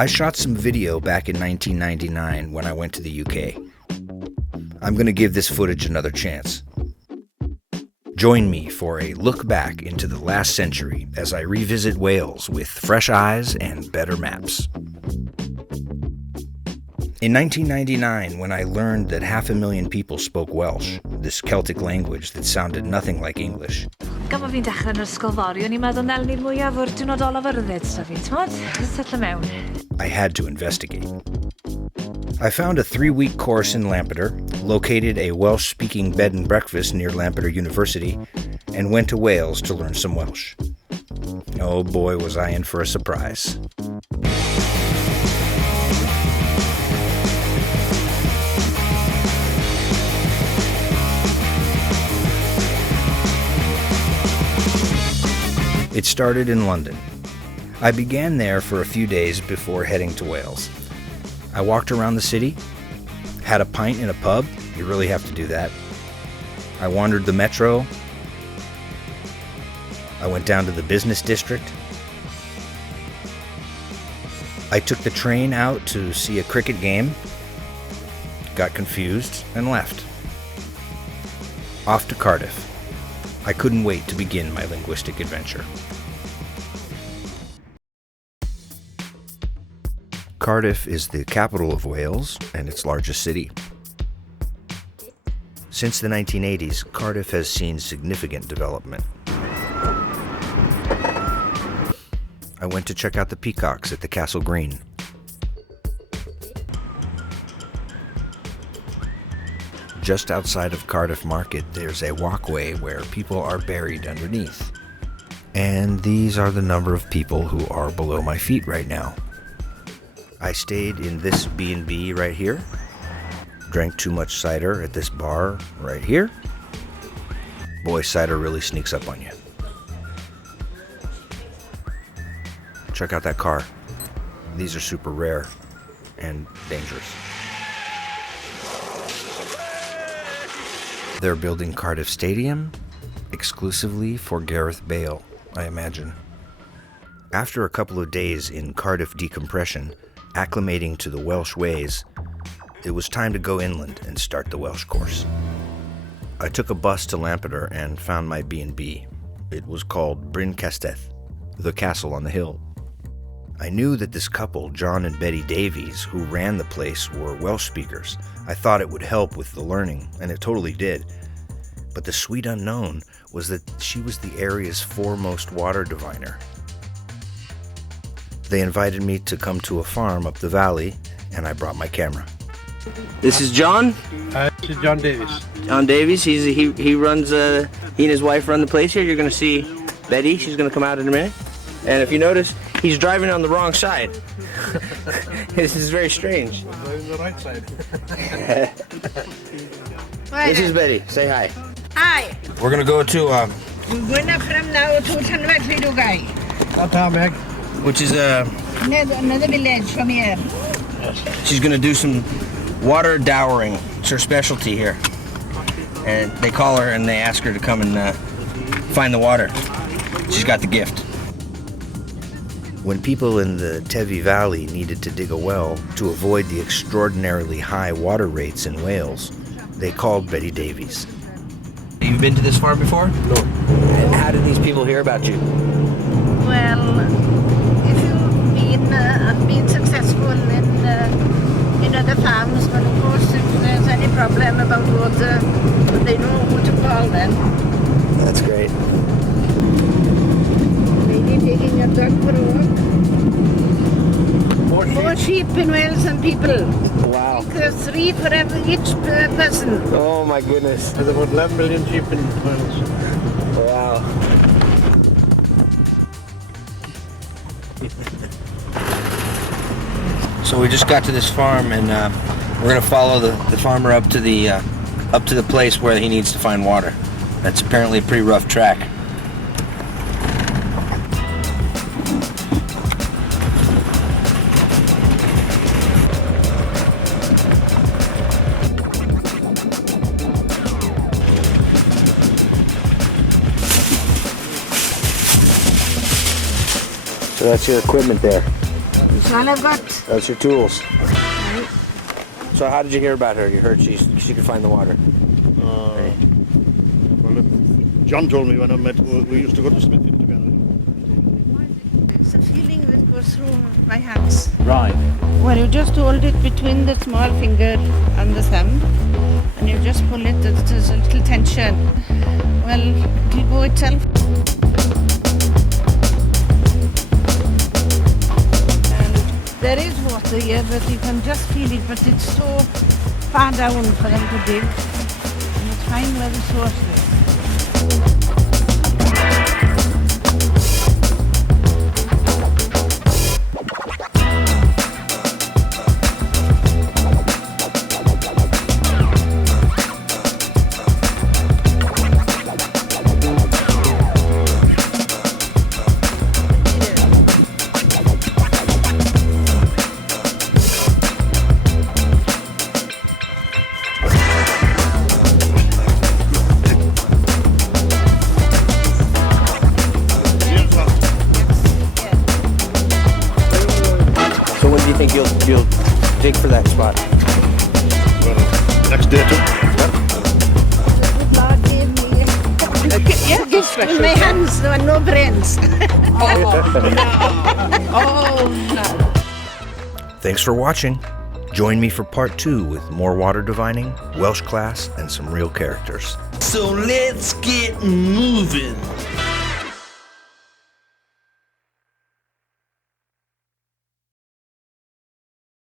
I shot some video back in 1999 when I went to the UK. I'm going to give this footage another chance. Join me for a look back into the last century as I revisit Wales with fresh eyes and better maps. In 1999, when I learned that 500,000 people spoke Welsh, this Celtic language that sounded nothing like English, Gan bo fi'n dechrau yn yr ysgol fory, o'n i'n meddwl nelni'r mwyaf o'r diwrnod olaf ryddid, so fi, t'mod? Settle mewn. I had to investigate. I found a 3-week course in Lampeter, located a Welsh-speaking bed and breakfast near Lampeter University, and went to Wales to learn some Welsh. Oh boy, was I in for a surprise. It started in London. I began there for a few days before heading to Wales. I walked around the city, had a pint in a pub, you really have to do that. I wandered the metro. I went down to the business district. I took the train out to see a cricket game, got confused, and left. Off to Cardiff. I couldn't wait to begin my linguistic adventure. Cardiff is the capital of Wales and its largest city. Since the 1980s, Cardiff has seen significant development. I went to check out the peacocks at the Castle Green. Just outside of Cardiff Market, there's a walkway where people are buried underneath. And these are the number of people who are below my feet right now. I stayed in this B&B right here, drank too much cider at this bar right here. Boy, cider really sneaks up on you. Check out that car. These are super rare and dangerous. They're building Cardiff Stadium exclusively for Gareth Bale, I imagine. After a couple of days in Cardiff decompression, acclimating to the Welsh ways, it was time to go inland and start the Welsh course. I took a bus to Lampeter and found my B&B. It was called Bryn Castell, the castle on the hill. I knew that this couple, John and Betty Davies, who ran the place, were Welsh speakers. I thought it would help with the learning, and it totally did. But the sweet unknown was that she was the area's foremost water diviner. They invited me to come to a farm up the valley, and I brought my camera. This is John. This is John Davies. John Davies. He runs. He and his wife run the place here. You're going to see Betty. She's going to come out in a minute. And if you notice, he's driving on the wrong side. This is very strange. Driving the right side. This is Betty. Say hi. Hi. We're going to go to We're going up from now to Llanfairpwllgwyngyll, which is another village from here. she's going to do some water dowering. It's her specialty here. And they call her and they ask her to come and find the water. She's got the gift. When people in the Tevi Valley needed to dig a well to avoid the extraordinarily high water rates in Wales, they called Betty Davies. You've been to this farm before? No. How did these people hear about you? Well, if you've been successful in other farms, but of course if there's any problem about water, they know who to call then. That's great. Maybe taking a dog for a walk. More sheep in Wales than people. Wow. Because 3 for each person. Oh my goodness. There's about 11 million sheep in Wales. Wow. So we just got to this farm and we're gonna follow the farmer up to the place where he needs to find water. That's apparently a pretty rough track. So that's your equipment there. That's all I've got. That's your tools. So how did you hear about her? You heard she could find the water. Well, John told me when I met. We used to go to Smithfield together. It's a feeling that goes through my hands. Right. Well, you just hold it between the small finger and the thumb, and you just pull it. There's a little tension. Well, it'll go itself. And there is water here, but you can just feel it. But it's so far down for them to dig. And you find where the source is. So when do you think you'll dig for that spot? Well, next day too. The Lord gave me a gift in my hands. There were no brains. Thanks for watching. Join me for part 2 with more water divining, Welsh class, and some real characters. So let's get moving.